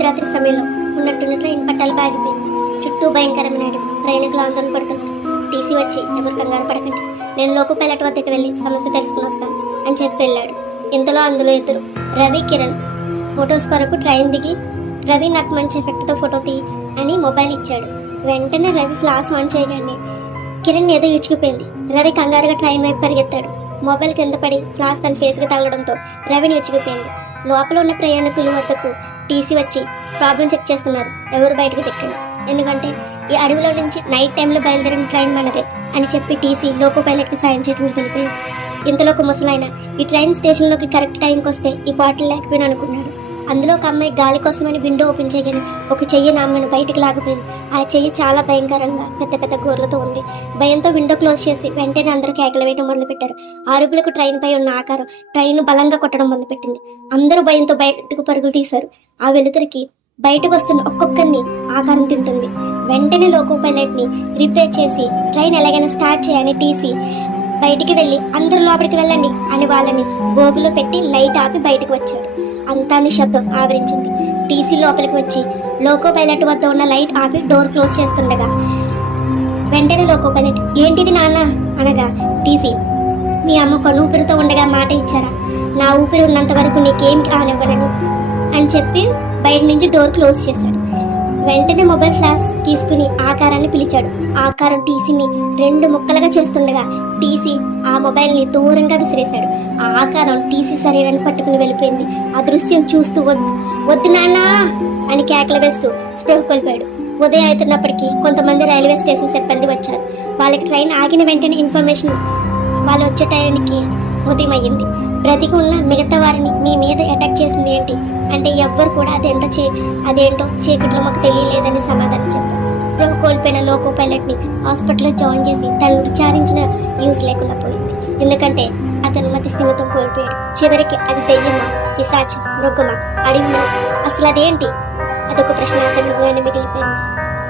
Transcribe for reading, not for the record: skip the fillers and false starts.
అర్ధరాత్రి సమయంలో ఉన్నట్టున్న ట్రైన్ పట్టాలు బాగిపోయింది. చుట్టూ భయంకరమైన అడవి. ప్రయాణికులు ఆందోళన పడుతున్నారు. టీసీ వచ్చి ఎవరు కంగారు పడకండి, నేను లోకో పైలట్ వద్దకు వెళ్ళి సమస్య తెలుసుకుని వస్తాను అని చెప్పి వెళ్ళాడు. ఇంతలో అందులో ఇద్దరు రవి, కిరణ్ ఫొటోస్ కొరకు ట్రైన్ దిగి, రవి నాకు మంచి ఎఫెక్ట్తో ఫోటో తీయి అని మొబైల్ ఇచ్చాడు. వెంటనే రవి ఫ్లాష్ ఆన్ చేయగానే కిరణ్ ఏదో ఇచ్చుకుపోయింది. రవి కంగారుగా ట్రైన్ వైపు పరిగెత్తాడు. మొబైల్ కింద పడి ఫ్లాష్ తన ఫేస్కి తగలడంతో రవిని ఇచ్చుకుపోయింది. లోపల ఉన్న ప్రయాణికుల వద్దకు టీసీ వచ్చి ప్రాబ్లం చెక్ చేస్తున్నారు. ఎవరు బయటకు దిక్కండి, ఎందుకంటే ఈ అడవిలో నుంచి నైట్ టైంలో బయలుదేరిన ట్రైన్ మనదే అని చెప్పి టీసీ లోకో పైలట్కి సాయం చేయడానికి వెళ్ళిపోయాడు. ఇంతలో ఒక ముసలాయన ఈ ట్రైన్ స్టేషన్లోకి కరెక్ట్ టైంకి వస్తే ఈ బాటిల్ లేకపోయినా అనుకున్నాడు. అందులో ఒక అమ్మాయి గాలి కోసమని విండో ఓపెన్ చేయగానే ఒక చెయ్యి ఆమెను బయటికి లాగిపోయింది. ఆ చెయ్యి చాలా భయంకరంగా పెద్ద పెద్ద గోర్లతో ఉంది. భయంతో విండో క్లోజ్ చేసి వెంటనే అందరూ కేకలు వేయడం మొదలుపెట్టారు. ఆరుపులకు ట్రైన్ పై ఉన్న ఆకారం ట్రైన్ బలంగా కొట్టడం మొదలుపెట్టింది. అందరూ భయంతో బయటకు పరుగులు తీశారు. ఆ వెలుతురికి బయటకు వస్తున్న ఒక్కొక్కరిని ఆకారం తింటుంది. వెంటనే లోకో పైలట్ ని రిపేర్ చేసి ట్రైన్ ఎలాగైనా స్టార్ట్ చేయని టీసీ బయటికి వెళ్ళి అందరూ లోపలికి వెళ్ళండి అని వాళ్ళని బోగిలో పెట్టి లైట్ ఆపి బయటకు వచ్చాడు. అంతా నిశ్శబ్దం ఆవరించింది. టీసీ లోపలికి వచ్చి లోకో పైలట్ వద్ద ఉన్న లైట్ ఆపి డోర్ క్లోజ్ చేస్తుండగా వెంటనే లోకో పైలట్ ఏంటిది నాన్న అనగా టీసీ మీ అమ్మ కొను ఊపిరితో ఉండగా మాట ఇచ్చారా, నా ఊపిరి ఉన్నంత వరకు నీకేం కానివ్వనని అని చెప్పి బయట నుంచి డోర్ క్లోజ్ చేశాడు. వెంటనే మొబైల్ ఫ్లాష్ తీసుకుని ఆకారాన్ని పిలిచాడు. ఆకారం టీసీని 2 ముక్కలుగా చేస్తుండగా టీసీ ఆ మొబైల్ని దూరంగా విసిరేశాడు. ఆ ఆకారం టీసీ శరీరాన్ని పట్టుకుని వెళ్ళిపోయింది. ఆ దృశ్యం చూస్తూ వద్దు నాన్నా అని కేకలు వేస్తూ స్పృహ కోల్పోయాడు. ఉదయం అవుతున్నప్పటికీ కొంతమంది రైల్వే స్టేషన్ సిబ్బంది వచ్చారు. వాళ్ళకి ట్రైన్ ఆగిన వెంటనే ఇన్ఫర్మేషన్ వాళ్ళు వచ్చే టైంకి ఉదయం అయ్యింది. బ్రతికి ఉన్న మిగతా వారిని మీ మీద అటాక్ చేసింది ఏంటి అంటే ఎవ్వరు కూడా అదేంటో చీకట్లో మాకు తెలియలేదని సమాధానం చెప్పారు. స్పృహ కోల్పోయిన లోకో పైలట్ ని హాస్పిటల్లో జాయిన్ చేసి తను విచారించిన యూస్ లేకుండా పోయింది. ఎందుకంటే అతను మతి స్థిమితం కోల్పోయాడు. చివరికి అది దెయ్యమా, పిశాచం, మృగమా, అడవి మనసు, అసలు అదేంటి? అదొక ప్రశ్నార్థకంగానే మిగిలిపోయింది.